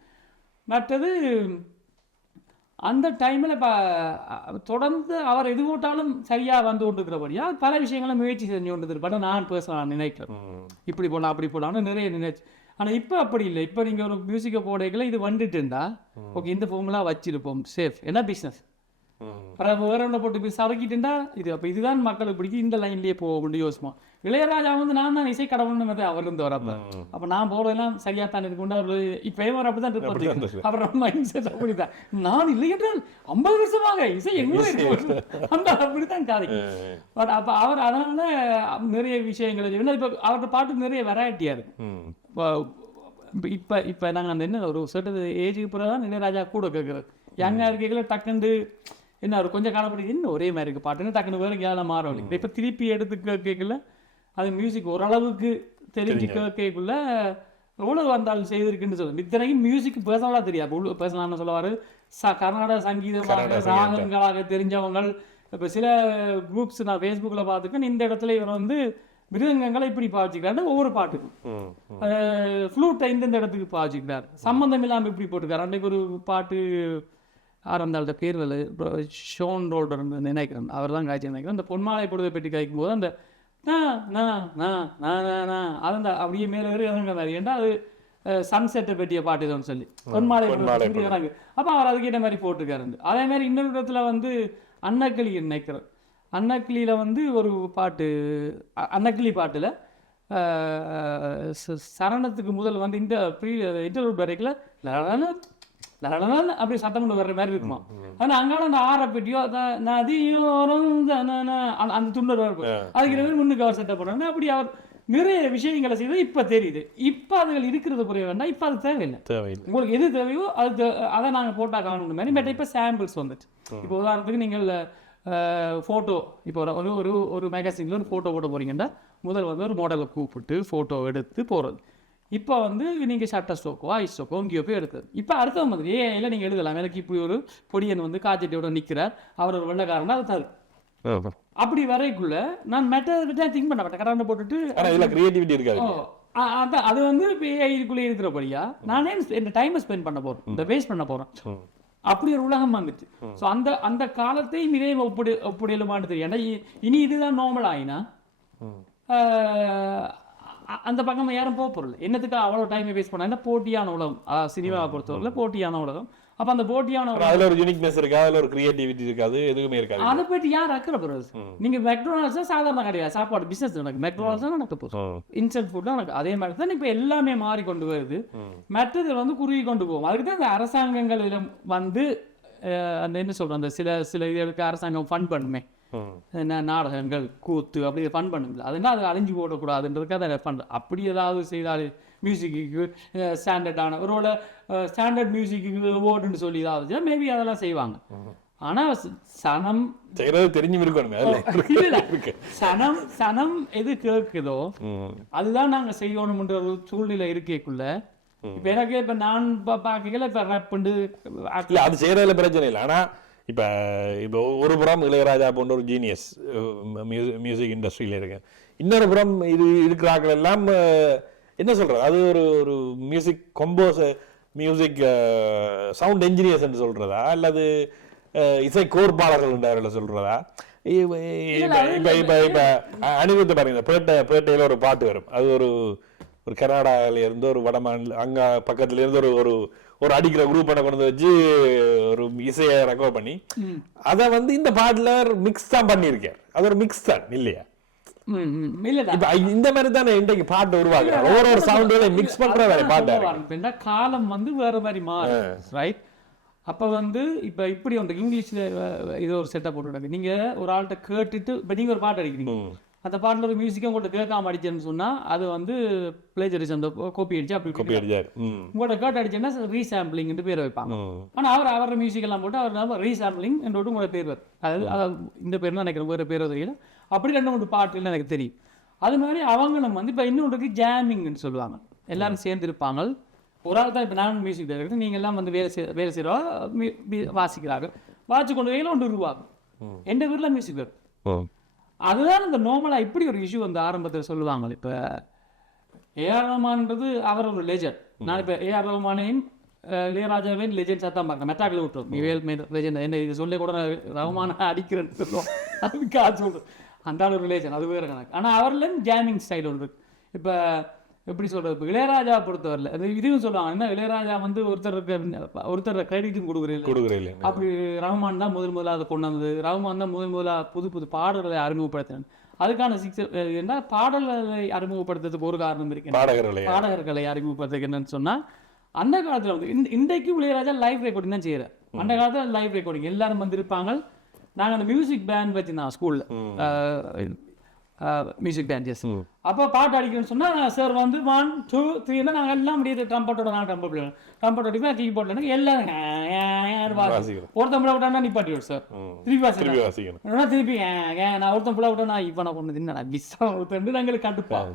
மற்றது அந்த டைமில் இப்போ தொடர்ந்து அவர் எது போட்டாலும் சரியாக வந்து கொண்டிருக்கிறபடியா பல விஷயங்களும் முயற்சி செஞ்சு கொண்டு இருப்பாரு நான் பேச நினைக்கிறேன். இப்படி போடலாம் அப்படி போடலாம்னு நிறைய நினைச்சு. ஆனால் இப்போ அப்படி இல்லை. இப்போ நீங்கள் ஒரு மியூசிக்கை போடைகளை இது வந்துட்டு இருந்தா ஓகே இந்த ஃபோம்லாம் வச்சிருப்போம் சேஃப் என்ன பிஸ்னஸ். அப்புறம் வேற ஒன்றை போட்டு போய் சரக்கிட்டுண்டா இது அப்போ இதுதான் மக்களுக்கு பிடிக்கும் இந்த லைன்லேயே போக யோசிப்போம். இளையராஜா வந்து நான் தான் இசை கடவுள்னு மாதிரி அவர் இருந்து வரப்ப அப்போ நான் போகிறதெல்லாம் சரியாக தான் இருக்கும்னு அவர் இப்போ அவர் அப்படி தான் இருப்பார். அப்புறம் மைண்ட் செட் அப்படிதான் நான் இல்லை என்றால் ஐம்பது வருஷமாக இசை எங்கே இருக்கு? அந்த அப்படித்தான் காதை. ம். பட் அப்போ அவர் அதனால நிறைய விஷயங்கள் இப்போ அவரோட பாட்டு நிறைய வெரைட்டியாக இருக்கு. ம். இப்போ இப்போ நாங்கள் அந்த என்ன ஒரு சர்டன் ஏஜுக்கு பிறகு தான் இளையராஜா கூட கேட்குறது யங்காக இருக்கைகளை டக்குண்டு என்ன ஒரு கொஞ்சம் காலப்படி என்ன ஒரே மாதிரி இருக்கு. பாட்டுன்னு டக்குனு வேறு எங்கேயாவது மாறும். இப்போ திருப்பி எடுத்து கேட்கல. அது மியூசிக் ஓரளவுக்கு தெரிஞ்சு கேட்கக்குள்ள எவ்வளவு வந்தாலும் செய்திருக்குன்னு சொல்லுங்க இத்தனைக்கும் மியூசிக் பர்சனலாக தெரியாது. உள்ள பர்சனலான சொல்லுவார்? ச கர்நாடக சங்கீதமாக. ராகங்களாக தெரிஞ்சவங்க இப்போ சில குரூப்ஸ் நான் ஃபேஸ்புக்கில் பார்த்துருக்கேன். இந்த இடத்துல இவர் வந்து மிருதங்கங்களை இப்படி பாவிச்சுக்கிறாரு. ஒவ்வொரு பாட்டுக்கும். ஃப்ளூட்டை இந்தந்த இடத்துக்கு பாவிச்சுக்கிறார். சம்மந்தம் இல்லாமல் இப்படி போட்டுருக்காரு. அன்றைக்கு ஒரு பாட்டு ஆரந்தாள்கிட்ட பேர் வரல ஷோன் ரோல்டர் நினைக்கிறேன். அவர் தான் காய்ச்சி நினைக்கிறேன். அந்த பொன்மாலை பொழுதை பெட்டி காய்க்கும் போது அந்த அது அந்த அப்படியே மேலே மாதிரி. ஏன்டா அது சன்செட்டை பற்றிய பாட்டு இதுன்னு சொல்லி. பொன்மாலை இறங்கு. அப்போ அவர் அதுக்கேற்ற மாதிரி போட்டிருக்காரு அதே மாதிரி இன்னொரு இடத்துல வந்து அன்னக்கிளி நினைக்கிறேன். அன்னக்கிளியில் வந்து ஒரு பாட்டு அன்னக்கிளி பாட்டில் சரணத்துக்கு முதல் வந்து இந்த ப்ரீ இன்டர்வியூ வரைக்கல லலலல, லலலல அப்படி சத்தம் கொண்டு வர்ற மாதிரி இருக்குமா? ஆனா அங்கால அந்த ஆற பெட்டியோ நதியோரம் அந்த- துண்டர் வரும் அதுக்கு ரெண்டு முன்னுக்கு அவர் செட்டப் பண்ணுறாங்க அப்படி அவர் நிறைய விஷயங்களை செய்து இப்ப தெரியுது. இப்ப அதுகள் இருக்கிறது புரிய வேண்டாம். இப்ப அது தேவையில்லை. தேவையில்லை. உங்களுக்கு எது தேவையோ அது அதை நாங்கள் போட்டா காணணும். மாதிரி பட் இப்போ சாம்பிள்ஸ் வந்துட்டு. இப்போ உதாரணத்துக்கு நீங்கள் ஃபோட்டோ இப்போ ஒரு ஒரு ஒரு மேகசினில் ஒரு ஃபோட்டோ போட போறீங்கன்னா முதல் வந்து ஒரு மாடலை கூப்பிட்டு ஃபோட்டோ எடுத்து போகிறது இப்போ வந்து நீங்கள் ஷட்டர் ஸ்டோக்கோ ஐ ஸ்டோக்கோ இங்கேயோ போய் எடுக்குது இப்போ அடுத்த மாதிரி ஏஐல நீங்கள் எழுதலாம்? எனக்கு இப்படி ஒரு பொடியன் வந்து காய்ச்சட்டியோட நிற்கிறார் அவர் ஒரு வெள்ளக்காரனா அது தரு. அப்படி வரைக்குள்ள நான் மெட்ட திங்க் பண்ண மாட்டேன் கரண்ட் போட்டுட்டு அதான் அது வந்து இப்போ ஏஐக்குள்ளே இருக்கிறபடியா நானே இந்த டைமை ஸ்பெண்ட் பண்ண போறேன். இந்த வேஸ்ட் பண்ண போறேன். ம். அப்படி ஒரு உலகம் வந்துச்சு ஸோ அந்த அந்த காலத்தையும் இதே ஒப்படி ஒப்படையிலுமான்னு தெரியும். ஏன்னா இனி இதுதான் நார்மல் ஆயினா அந்த பக்கம் யாரும் போக போறல என்னத்துக்கு அவ்வளோ டைம் வேஸ்ட் பண்ணா? போட்டியான உலகம். சினிமாவை பொறுத்தவரையில் போட்டியான உலகம். அப்போ அந்த போட்டியான அதுல ஒரு யூனிக்னஸ் இருக்கா? அதுல ஒரு கிரியேட்டிவிட்டி இருக்காது எதுவுமே இருக்காது. அதை பற்றி யார் அக்கறை போகிறது நீங்க மெக்டோனல்ஸ் சாதாரண கிடையாது சாப்பாடு பிசினஸ் நடக்கு. மெக்டோனல்ஸ் தான் நடக்க போகுது. ம். இன்ஸ்டன்ட் ஃபுட் தான் எனக்கு அதே மாதிரி தான் இப்போ எல்லாமே மாறி கொண்டு வருது மற்றது வந்து குறுகி கொண்டு போகும். அதுக்கு தான் இந்த அரசாங்கங்கள் இதுல வந்து அந்த என்ன சொல்றோம் அந்த சில சில இதுகளுக்கு அரசாங்கம் ஃபண்ட் பண்ணுமே. என்ன நாடகங்கள் கூத்து அப்படி ஃபண்ட் பண்ணுங்களா அதுனா அது அழிஞ்சு போடக்கூடாதுன்றதுக்கு அதை ஃபண்ட் அப்படி ஏதாவது செய்தால் மியூசிக்கு ஸ்டாண்டர்டான ஒருவேளை ஸ்டாண்டர்ட் மியூசிக்கு அவார்டுன்னு சொல்லி ஏதாவது மேபி அதெல்லாம் செய்வாங்க. ஆனா சனம் இருக்கணுமே இருக்கு சனம் சனம் எது கேட்குதோ. அதுதான் நாங்க செய்யணும்ன்ற ஒரு சூழ்நிலை இருக்கேக்குள்ள. இப்ப எனக்கு இப்ப நான் பா- பார்க்கல இப்ப இல்ல அது செய்யறதுல பிரச்சனை இல்லை. ஆனா இப்ப இப்போ ஒரு புறம் இளையராஜா போன்ற ஒரு ஜீனியஸ் மியூசிக் இண்டஸ்ட்ரியில இருக்கு இன்னொரு புறம் இது இருக்கிறார்கள் எல்லாம் என்ன சொல்றது? அது ஒரு ஒரு music compose music sound engineers என்று சொல்றதா? அல்லது இசை கோர்ப்பாளர்கள் என்றார்கள் சொல்றதா? இப்ப இப்ப இப்ப இப்ப பாருங்க. பேட்டை பேட்டையில ஒரு பாட்டு வரும். அது ஒரு ஒரு கர்நாடகால இருந்து ஒரு வடமாநில அங்க பக்கத்துல இருந்து ஒரு ஒரு ஒரு அடிக்கிற குரூப் கொண்டு வந்து வச்சு ஒரு இசையை ரெக்கார்ட் பண்ணி அத வந்து இந்த பாட்டுல மிக்ஸ் தான் பண்ணியிருக்கார் அது ஒரு மிக்ஸ் தான் இல்லையா? இந்த மாதிரி தானே இன்றைக்கு பாட்டு உருவாக்குறாங்க ஒவ்வொரு ஒரு சவுண்டோட மிக்ஸ் பண்ற வேலை பாட்டா காலம் வந்து வேற மாதிரி மாறும் ரைட் அப்ப வந்து இப்ப இப்படி வந்து இங்கிலீஷ்ல இது ஒரு செட்டப் போட்டுவிடாங்க நீங்க ஒரு ஆள்கிட்ட கேட்டுட்டு இப்ப நீங்க ஒரு பாட்டு அடிக்கிறீங்க. ம். அந்த பாட்டுல ஒரு மியூசிக்கை உங்கள்கிட்ட கேட்காம அடிச்சேன்னு சொன்னா அது வந்து பிளேஜரிசம் அந்த கோப்பி அடிச்சு அப்படி கோப்பி அடிச்சாரு. உங்கள்கிட்ட கேட்டு அடிச்சேன்னா ரீசாம்பிளிங்னு பேர் வைப்பாங்க. ம். ஆனா அவர் அவர மியூசிக் எல்லாம் போட்டு அவர் நம்ம ரீசாம்பிளிங் என்று உங்களோட பேர் வரும் அதாவது இந்த பேர் தான் நினைக்கிறேன் வேறு பேர் தெரியல. அப்படி ரெண்டு மூணு பாட்டுகள் எனக்கு தெரியும். அது மாதிரி அவங்களும் வந்து இப்போ இன்னொன்றுக்கு ஜாமிங்னு சொல்லுவாங்க. எல்லாரும் சேர்ந்து இருப்பாங்க ஒரு ஆள் தான் இப்போ நான் மியூசிக் டைரக்டர் நீங்கள் எல்லாம் வந்து வேலை செய் வேலை செய்கிறோம் வாசிக்கிறார்கள் வாசிச்சு கொண்டு வரையில ஒன்று உருவாகும். எந்த வீட்டில் மியூசிக் வரும். அதுதான் இந்த நார்மலாக இப்படி ஒரு இஷ்யூ வந்து ஆரம்பத்தில் சொல்லுவாங்க. இப்போ ஏஆர் ரஹ்மான்ன்றது அவர் ஒரு லெஜண்ட் நான் இப்போ ஏஆர் ரஹ்மானையும் இளையராஜாவின் லெஜெண்ட்ஸாக தான் பார்க்குறேன். மெட்டாக்கில் விட்டுரும். இவேல் லெஜெண்ட் என்ன இது சொல்லி கூட நான் ரஹ்மான அடிக்கிறேன்னு சொல்லுவோம். அதுக்கு அது சொல்கிறேன் அந்த ஒரு லெஜண்ட் அது வேறு கணக்கு. ஆனால் அவர்லேயும் ஜாமிங் ஸ்டைல் ஒன்று இருக்கு. இப்போ எப்படி சொல்றது? இப்போ இளையராஜா பொறுத்தவரையில் அது இதுவும் சொல்லுவாங்க. என்ன இளையராஜா வந்து ஒருத்தருக்கு ஒருத்தர் கிரெடிட்டும் கொடுக்குறேன் இல்லையா? அப்படி ரஹ்மான் தான் முதல் முதல்ல அதை கொண்டு வந்தது. ரஹ்மான் தான் முதல் முதல்ல புது புது பாடல்களை அறிமுகப்படுத்தினார். அதுக்கான சிக்ஸ் என்ன பாடல்களை அறிமுகப்படுத்துறதுக்கு ஒரு காரணம் இருக்கு பாடகர்களே பாடகர்களை அறிமுகப்படுத்துறதுக்கு என்னன்னு சொன்னா அந்த காலத்துல வந்து இந்த இன்றைக்கும் இளையராஜா லைவ் ரெக்கார்டிங் தான் செய்யறாரு அந்த காலத்துல லைவ் ரெக்கார்டிங் எல்லாரும் வந்திருப்பாங்க. நாங்க அந்த மியூசிக் பேண்ட் வச்சிருந்தோம் ஸ்கூல்ல மியூசிக் டான்ஸஸ் அப்போ பாட்டு அடிக்கணும்னு சொன்னா சார் வந்து ஒன் டூ த்ரீனா நாங்கள் எல்லாம் முடியுது ட்ரம்பட்டோட நான் ட்ரம்பட் ட்ரம்பட் அடிப்பேன் கீபோர்டில் எல்லாரும் வாசி. வாசிக்கணும். ஒருத்தன் ஃபுல்லாக விட்டானா நிப்பாட்டி விடு சார் திருப்பி வாசி வாசிக்கணும். இல்லைன்னா திருப்பி நான் ஒருத்தன் ஃபுல்லாக விட்டா நான் இவனை கொண்டு என்ன மிஸ்ஸாக ஒருத்தன் நாங்களுக்கு கண்டுப்பேன்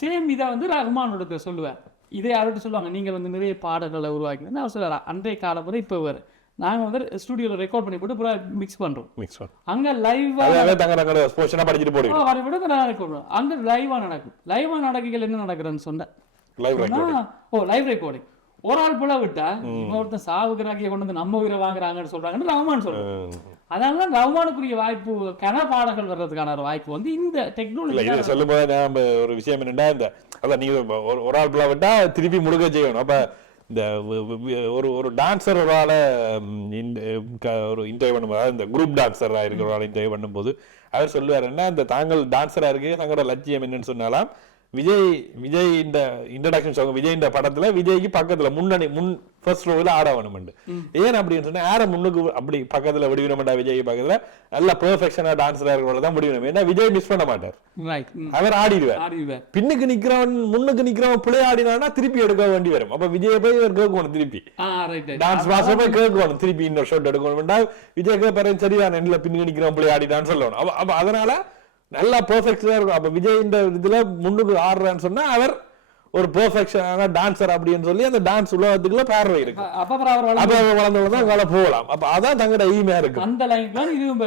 சேம் இதை வந்து ரஹ்மானோட சொல்லுவேன் இதே அவர்கிட்ட சொல்லுவாங்க? நீங்கள் வந்து நிறைய பாடல்களை உருவாக்கி அவர் சொல்லுவார். அன்றைய காலம் வரை இப்போ வேறு. நாங்கள் வந்து ஸ்டுடியோவில் ரெக்கார்ட் பண்ணி போட்டு பூரா மிக்ஸ் பண்ணுறோம் மிக்ஸ் பண்ணு அங்கே லைவாக தங்க படிச்சுட்டு போடுங்க வர விட நான் ரெக்கார்ட் பண்ணுவோம் அங்கே லைவாக நடக்கும் லைவாக நடக்கைகள் என்ன நடக்குதுன்னு சொன்னேன். ஓ லைவ் ரெக்கார்டிங் ஒரு ஆள் போல விட்டா இவன் ஒருத்தன் சாவுக்கிறாக்கிய கொண்டு வந்து நம்ம உயிரை வாங்குறாங்கன்னு சொல்றாங்கன்னு ரஹ்மான் சொல்றேன் அதனால தான் ரஹ்மானுக்குரிய வாய்ப்பு கன பாடல்கள் வர்றதுக்கான ஒரு வாய்ப்பு வந்து இந்த டெக்னாலஜி சொல்லும் போது ஒரு விஷயம் என்னன்னா இந்த அதான் நீங்க ஒரு ஆள் பிள்ளை விட்டா திருப்பி முழுக்க செய்யணும். அப்ப இந்த ஒரு ஒரு டான்ஸரால் இந்த, ஒரு இன்டர்வியூ பண்ணும்போது இந்த குரூப் டான்ஸராக இருக்கிறவரால் இன்டர்வியூ பண்ணும்போது அவர் சொல்லுவார் என்ன இந்த தாங்கள் டான்ஸராக இருக்கு தங்களோட லட்சியம் என்னன்னு சொன்னாலாம் விஜய் விஜய் இந்த இன்ட்ரடக்ஷன் சாங் விஜய் இந்த படத்துல விஜய்க்கு பக்கத்துல முன்னணி முன் ஃபர்ஸ்ட் ரோவில் ஆட வேணுமெண்டு. ஏன் அப்படின்னு சொன்னா யார முன்னுக்கு அப்படி பக்கத்துல விடுவினமாட்டா விஜய் பக்கத்துல? நல்ல பெர்ஃபெக்ஷனா டான்ஸரா இருக்கிறவங்கள தான் முடிவிடும் ஏன்னா விஜய் மிஸ் பண்ண மாட்டார். அவர் ஆடிடுவார். பின்னுக்கு நிக்கிறவன் முன்னுக்கு நிக்கிறவன் பிள்ளை ஆடினானா திருப்பி எடுக்க வேண்டி வரும். அப்ப விஜய் போய் இவர் கேட்கணும் திருப்பி. டான்ஸ் மாஸ்டர் போய் கேட்கணும் திருப்பி இன்னொரு ஷாட் எடுக்கணும் விஜய் கேட்பாரு சரிதான் எண்ணில் பின்னுக்கு நிக்கிறவன் பிள்ளை ஆடினான்னு சொல்லணும். அப்ப அதனால நல்லா பெர்ஃபெக்ஷனா இருக்கும். அப்ப விஜய் இந்த இதுல முன்னுக்கு ஆடுறான்னு சொன்னா அவர் ஒரு பெர்ஃபெக்ஷனான டான்சர் அப்படின்னு சொல்லி அந்த டான்ஸ் உலகத்துக்குள்ள பார்வை இருக்கு. அப்ப அவர் வளர்ந்தவங்க தான் அங்கால போகலாம். அப்ப அதான் தங்களோட ஈமையா இருக்கு. அந்த லைனுக்கு இதுவும்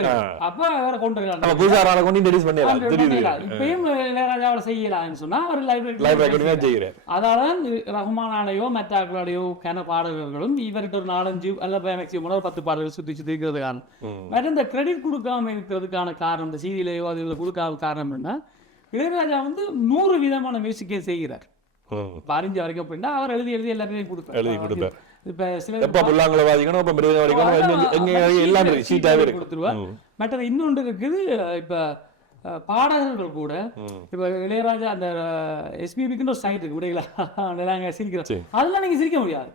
அப்ப வேற கொண்டு நம்ம புதுசாரால கொண்டு இன்ட்ரடியூஸ் பண்ணிடலாம். தெரியுது இப்பயும் இளையராஜாவோட செய்யலாம்னு சொன்னா அவர் லைவ் லைவ் ரெக்கார்டிங் தான் செய்கிறார் அதால்தான் ரஹ்மானாலேயோ மற்ற ஆக்களோடையோ கன பாடகர்களும் இவர்கிட்ட ஒரு நாலஞ்சு அல்ல மேக்சிமம் ஒரு பத்து பாடல்கள் சுத்தி சுத்தி இருக்கிறது காரணம். வேற இந்த கிரெடிட் கொடுக்காம இருக்கிறதுக்கான காரணம் இந்த சீரியலையோ அதுல கொடுக்காத காரணம் என்ன? இளையராஜா வந்து நூறு விதமான மியூசிக்கே செய்கிறார். அறிஞ்ச வரைக்கும் அப்படின்னா அவர் எழுதி எழுதி எல்லாத்தையும் கொடுப்பார் எழுதி கொடுப்பார். இப்ப சில எப்ப புல்லாங்குழ வாதிக்கணும் எப்ப மிருதம் வாதிக்கணும் எங்க- எங்க எல்லாம் இருக்கு சீட்டாவே இருக்கு கொடுத்துருவார் மற்றது இன்னொன்று இருக்குது இப்ப பாடகர்கள் கூட இப்ப இளையராஜா அந்த எஸ்பிபிக்குன்னு ஒரு சைட் இருக்கு விடைகளா சிரிக்கிறோம் சரி. அதெல்லாம் நீங்க சிரிக்க முடியாது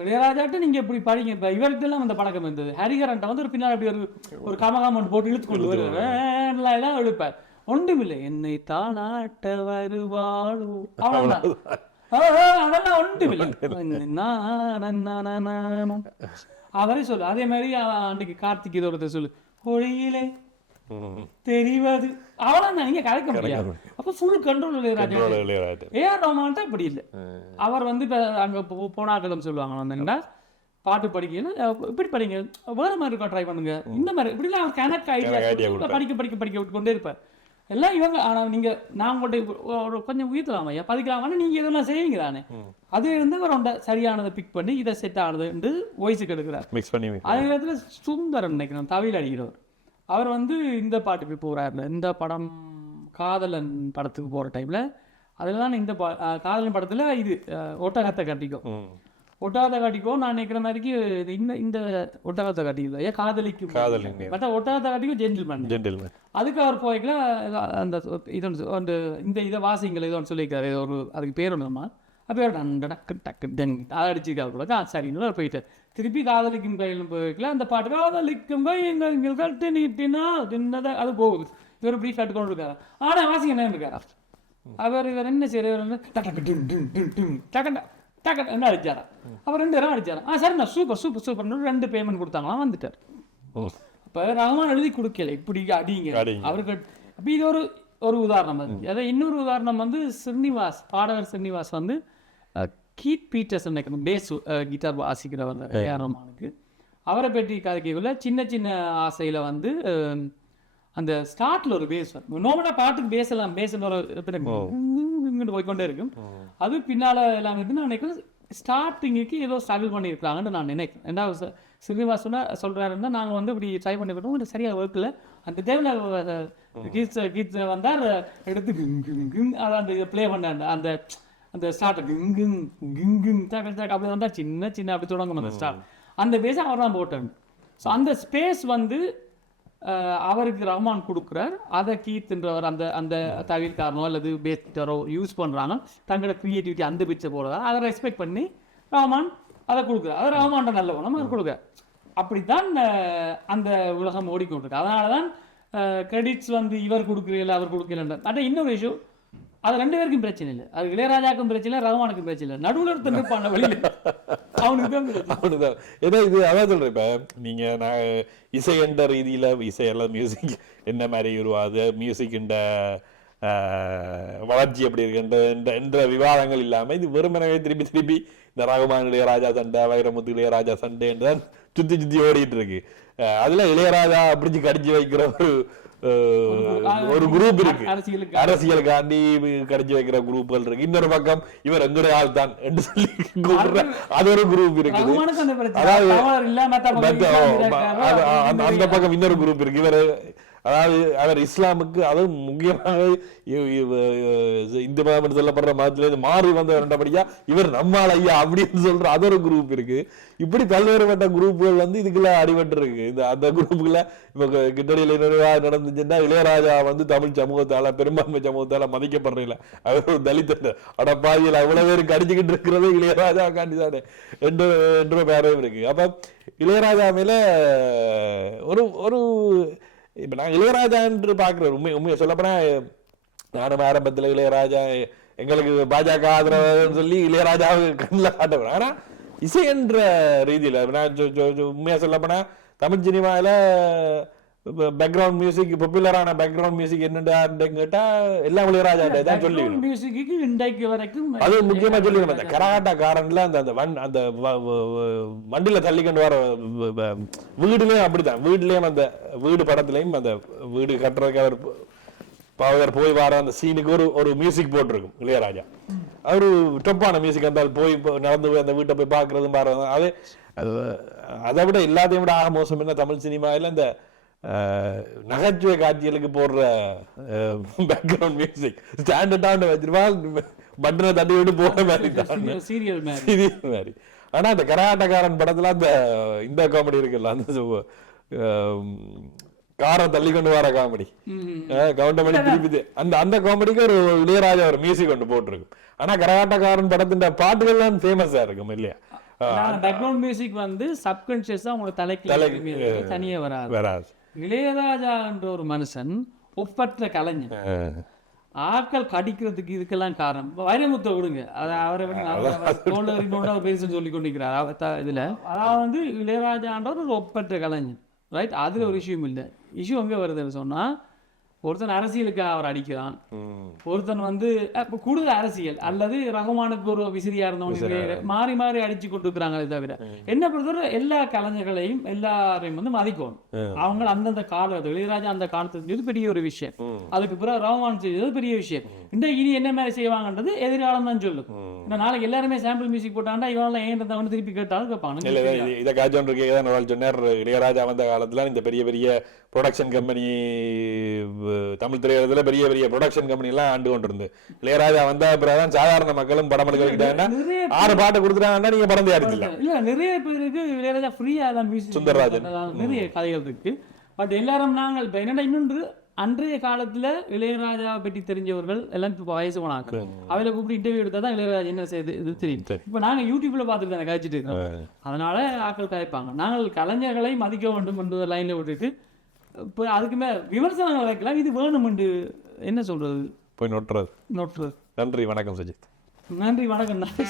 இளையராஜாட்ட நீங்க இப்படி படிங்க இப்ப இவர்கிட்ட எல்லாம் அந்த பழக்கம் இருந்தது ஹரிகரன்ட்ட வந்து ஒரு பின்னாடி அப்படி ஒரு ஒரு கமகாமன் போட்டு இழுத்து கொண்டு வருவார் எல்லாம் எழுப்பார் ஒன்றுமில்லை. என்னை தானாட்ட வருவாளோ. [laughs] அதெல்லாம் ஒன்றுமில்லை. அவரே சொல்லு. அதே மாதிரி அஹ், அன்னைக்கு கார்த்திக் இதோட சொல்லு. ஒளியிலே ம். தெரிவது. அவ்வளவுதான். நீங்க கலைக்க முடியாது. அப்ப ஃபுல் கண்ட்ரோல் இளையராஜா. ஏஆர் ரஹ்மான்ட்ட இப்படி இல்லை? அவர் வந்து இப்ப அங்க போ- போனாக்களும் சொல்லுவாங்க வந்தீங்கன்னா பாட்டு படிக்கல இப்படி படிங்க. வேற மாதிரி இருக்கா ட்ரை பண்ணுங்க. இந்த மாதிரி. இப்படிலாம் idea ஐடியா. படிக்க படிக்க படிக்க விட்டு கொண்டே இருப்பார் எல்லாம் இவங்க ஆனா நீங்க நான் உங்கள்கிட்ட ஒரு கொஞ்சம் உயர்த்தலாம் ஐயா பதிக்கலாம் நீங்க இதெல்லாம் செய்வீங்க தானே? அது இருந்து அவர் அந்த சரியானதை பிக் பண்ணி இதை செட் ஆனது வாய்ஸுக்கு எடுக்கிறார். மிக்ஸ் பண்ணி அதே நேரத்தில் சுந்தரன் நினைக்கிறேன் தவியில் அடிக்கிறவர் அவர் வந்து இந்த பாட்டுக்கு போகிறாருல இந்த படம் காதலன் படத்துக்கு போகிற டைமில் அதில் தான் இந்த பா காதலன் படத்தில் இது ஒட்டகத்தை கட்டிக்கும். ம். ஒட்டகத்தை காட்டிக்கும் நான் நினைக்கிற மாதிரிக்கு இந்த இந்த ஒட்டகத்தை காட்டிக்கல ஏன் காதலிக்கும் காதலிக்கும். பட் ஒட்டகத்தை காட்டிக்கும் ஜென்டில்மேன் ஜென்டில்மேன் அதுக்கு அவர் போய்க்கல அந்த இது அந்த இந்த இதை வாசிங்கள் இது ஒன்று சொல்லியிருக்காரு ஒரு அதுக்கு பேர் ஒன்றுமா அப்போ டக்கு டக்கு டென் அதை அடிச்சிருக்காரு கூட ஆ சரின்னு போயிட்டார் திருப்பி காதலிக்கும் கையிலும் போய்க்கல அந்த பாட்டு காதலிக்கும் கையில் கட்டு நீட்டினா தின்னதை அது போகுது இவர் ப்ரீஃப் ஆட்டு கொண்டு இருக்காரு ஆனால் வாசிங்க என்ன இருக்காரு அவர் இவர் என்ன டும் டும் டக்கு டக்கு என்ன அடிச்சாரா? அவர் ரெண்டு தடவை அடிச்சாரா? ஆ சரிண்ணா சூப்பர் சூப்பர் சூப்பர்னு ரெண்டு பேமெண்ட் கொடுத்தாங்களாம் வந்துட்டார். ம். அப்ப ரஹ்மான் எழுதி கொடுக்கல. இப்படி அடிங்க. அவருக்கு அப்ப இது ஒரு ஒரு உதாரணம் அது. அதை இன்னொரு உதாரணம் வந்து ஸ்ரீனிவாஸ் பாடகர் ஸ்ரீனிவாஸ் வந்து கீத் பீட்டர்ஸ் நினைக்கணும் பேஸ் கிட்டார் வாசிக்கிறவர் ஏஆர் ரஹ்மானுக்கு அவரை பற்றி கதைக்குள்ள சின்ன சின்ன ஆசையில வந்து அந்த ஸ்டார்ட்ல ஒரு பேஸ் நோமலா பாட்டுக்கு எல்லாம் பேஸ் இங்கிட்டு போய்க்கொண்டே இருக்கும். அது பின்னால எல்லாம் இருந்து நான் நினைக்கிறேன் ஸ்டார்டிங்குக்கு ஏதோ ஸ்ட்ரகிள் பண்ணியிருக்காங்கன்னு நான் நினைக்கிறேன். ரெண்டாவது ஸ்ரீனிவாஸ் சொன்னா சொல்றாருன்னா நாங்க வந்து இப்படி ட்ரை பண்ணி விட்டோம் இது சரியா ஒர்க்கில் அந்த தேவையில்ல கீத் கீத் வந்தார் எடுத்து கிங் கிங் கிங் அதை அந்த இதை ப்ளே பண்ண அந்த அந்த ஸ்டார்ட் கிங் கிங் அப்படி வந்தா சின்ன சின்ன அப்படி தொடங்கும் அந்த ஸ்டார்ட் அந்த பேஸை அவர் தான் போட்டாங்க ஸோ அந்த ஸ்பேஸ் வந்து அவருக்கு ரஹ்மான் கொடுக்குறார். அதை கீத்துன்றவர் அந்த அந்த தவிர்க்காரனோ அல்லது பேஸ்டரோ யூஸ் பண்ணுறாங்க தங்களோட க்ரியேட்டிவிட்டி அந்த பிச்சை போடுறதா அதை ரெஸ்பெக்ட் பண்ணி ரஹ்மான் அதை கொடுக்குறார். அது ரஹ்மான்ட்ட நல்ல குணம் அவர் கொடுக்குறார். அப்படித்தான் அந்த உலகம் ஓடிக்கொண்டிருக்கு. அதனால தான் கிரெடிட்ஸ் வந்து இவர் கொடுக்குறீங்களா அவர் கொடுக்கலன்ற அதான் இன்னொரு இஷ்யூ அது ரெண்டு பேருக்கும் பிரச்சனை இல்லை. அது இளையராஜாக்கும் பிரச்சனை இல்லை ரகுமானுக்கும் பிரச்சனை இல்லை. நடுவில் ஒருத்தர் நிற்பான வழியில் அவனுக்கு தான் ஏன்னா இது அதான் சொல்கிறேன் இப்போ நீங்க நான் இசை என்ற ரீதியில இசை எல்லாம் மியூசிக் என்ன மாதிரி உருவாது மியூசிக் என்ற வளர்ச்சி எப்படி இருக்கு என்ற- என்ற- என்ற விவாதங்கள் இல்லாம இது வெறுமனவே திருப்பி திருப்பி இந்த ரகுமான் இளையராஜா சண்டை வைரமுத்து இளையராஜா சண்டை என்று சுத்தி சுத்தி ஓடிட்டு இருக்கு. அதில் அதுல இளையராஜா பிடிச்சு கடிச்சு வைக்கிற ஒரு ஒரு குரூப் இருக்கு. அரசியலுக்கு அரசியலுக்காண்டி கடிச்சு வைக்கிற குரூப்கள் இருக்கு. இன்னொரு பக்கம் இவர் எங்களுடைய ஆள் தான் என்று சொல்லி கூப்பிடுற அது ஒரு குரூப் இருக்குது. அதாவது அந்த பக்கம் இன்னொரு குரூப் இருக்கு. இவர் அதாவது அவர் இஸ்லாமுக்கு அதுவும் முக்கியமாக இந்து மதம் என்று சொல்லப்படுற மதத்துல மாறி வந்த வேண்டபடியா இவர் நம்மால் ஐயா அப்படின்னு சொல்ற அது ஒரு குரூப் இருக்கு. இப்படி பல்வேறுபட்ட குரூப்புகள் வந்து இதுக்குள்ள அடிபட்டு இருக்கு இந்த அந்த குரூப்புக்குள்ள இப்போ கிட்டடியில் நிறைவாக நடந்துச்சுன்னா இளையராஜா வந்து தமிழ் சமூகத்தால பெரும்பான்மை சமூகத்தால மதிக்கப்படுறீங்கள? அவர் ஒரு தலித்த அடப்பாதியில் அவ்வளவு பேருக்கு அடிச்சுக்கிட்டு இருக்கிறதே இளையராஜா காண்டிதானே என்று என்ற பேரும் இருக்கு. அப்ப இளையராஜா மேல ஒரு ஒரு இப்போ நான் இளையராஜா என்று பார்க்குறேன். உண்மை உண்மையை சொல்லப்போனா நானும் ஆரம்பத்தில் இளையராஜா எங்களுக்கு பாஜக ஆதரவுன்னு சொல்லி இளையராஜாவை கண்ணில் காட்டுவேன் ஆனா இசை என்ற ரீதியில நான் உண்மையாக சொல்லப்போனால் உண்மையா சொல்லப்போனா தமிழ் சினிமாவில் பேக்ரவுண்ட் மியூசிக் பாப்புலரான பேக்ரவுண்ட் மியூசிக் என்னடா கேட்டா எல்லாம் இளையராஜா தான் சொல்லி மியூசிக்கு இன்றைக்கு வரைக்கும் அது முக்கியமா சொல்லி அந்த கரகாட்டக்காரன்ல அந்த அந்த வண் அந்த வண்டியில தள்ளிக்கொண்டு வர வீடுலயும் அப்படிதான் வீட்லயும் அந்த வீடு படத்துலயும் அந்த வீடு கட்டுறதுக்கு அவர் அவர் போய் வர அந்த சீனுக்கு ஒரு ஒரு மியூசிக் போட்டிருக்கும் இளையராஜா. அவரு டொப்பான மியூசிக் அந்த போய் நடந்து போய் அந்த வீட்டை போய் பார்க்கறதும் பாக்குறதும் அது அது- அதை விட எல்லாத்தையும் விட ஆக மோசம் என்ன? தமிழ் சினிமாவில் இந்த நகைச்சுவை காட்சிகளுக்கு போடுற பேக்ரவுண்ட் மியூசிக் ஸ்டாண்டர்டான வச்சிருவான் பட்டனை தட்டி விட்டு போற மாதிரி தான். சீரியல் இது மாதிரி. ஆனா அந்த கரகாட்டக்காரன் படத்துல அந்த இந்த காமெடி இருக்குல்ல அந்த காரை தள்ளி கொண்டு வர காமெடி கவுண்டமணி திருப்பி அந்த அந்த காமெடிக்கு ஒரு இளையராஜா ஒரு மியூசிக் கொண்டு போட்டிருக்கும். ஆனா கரகாட்டக்காரன் படத்தின் பாட்டுகள்லாம் ஃபேமஸா இருக்கும் இல்லையா? பேக்ரவுண்ட் மியூசிக் வந்து சப்கான்ஷியஸா உங்களுக்கு தலைக்கு தலைக்கு, தனியே வராது. வராது. இளையராஜா என்ற ஒரு மனுஷன் ஒப்பற்ற கலைஞர் ஆட்கள் கடிக்கிறதுக்கு இதுக்கெல்லாம் காரணம். வைரமுத்தை விடுங்க. அது அவரை அவர் பேசுன்னு சொல்லி கொண்டிருக்கிறார். இதுல. அதாவது வந்து இளையராஜான்ற ஒரு ஒப்பற்ற கலைஞர் ரைட் அதுல ஒரு விஷயம் இல்லை. இஷ்யூ எங்க வருதுன்னு சொன்னா ஒருத்தன் அரசியலுக்காக அவர் அடிக்கிறான். ஒருத்தன் வந்து அப்ப கூடுதல் அரசியல். அல்லது ரகுமானுக்கு ஒரு விசிறியா இருந்தவங்க மாறி மாறி அடிச்சு கொண்டு இருக்கிறாங்களே தவிர என்ன பொறுத்தவரை எல்லா கலைஞர்களையும் எல்லாரையும் வந்து மதிக்கணும். அவங்க அந்தந்த காலத்து இளையராஜா அந்த காலத்துல இது பெரிய ஒரு விஷயம். அதுக்கு பிறகு ரகுமான் செய்தது பெரிய விஷயம். இந்த இனி என்ன மாதிரி செய்வாங்கன்றது எதிர்காலம் தான் சொல்லும். நாளைக்கு எல்லாருமே சாம்பிள் மியூசிக் போட்டாண்டா இவனெல்லாம் ஏன் அவனு திருப்பி கேட்டாலும் கேட்பாங்க. இது- இருக்கே தான் ஆள் சொன்னார். இளையராஜா வந்த காலத்துல இந்த பெரிய பெரிய ப்ரொடக்ஷன் கம்பெனி தமிழ் திரையுலகத்துல பெரிய பெரிய ப்ரொடக்ஷன் கம்பெனி எல்லாம் ஆண்டு கொண்டு இருந்து இளையராஜா வந்த பிறகுதான் சாதாரண மக்களும் படம் எடுக்கிட்டாங்கன்னா ஆறு பாட்டு கொடுத்துட்டாங்கன்னா நீங்க படம் தயாரிச்சிடலாம் இல்ல நிறைய பேருக்கு இளையராஜா ஃப்ரீயா தான் மியூசிக் சுந்தரராஜன். நிறைய கதைகள் இருக்கு. பட் எல்லாரும் நாங்கள் இப்ப என்னடா இன்னொன்று? அன்றைய காலத்துல இளையராஜா பற்றி தெரிஞ்சவர்கள் எல்லாம் இப்ப வயசு போனாங்க அவளை கூப்பிட்டு இன்டர்வியூ எடுத்தா தான் இளையராஜா என்ன செய்யுது இது தெரியும். இப்ப நாங்க யூடியூப்ல பார்த்துட்டு தானே கழிச்சிட்டு. இருக்கோம் அதனால ஆட்கள் கதைப்பாங்க நாங்கள் கலைஞர்களை மதிக்க வேண்டும் என்று லைன்ல விட்டுட்டு இப்போ அதுக்கு மேல விமர்சனங்கள் வைக்கலாம். இது வேணும் என்று என்ன சொல்றது? போய் நோட்டுறது. நோட்டுறது. நன்றி. வணக்கம் சஜித். நன்றி. வணக்கம். நன்றி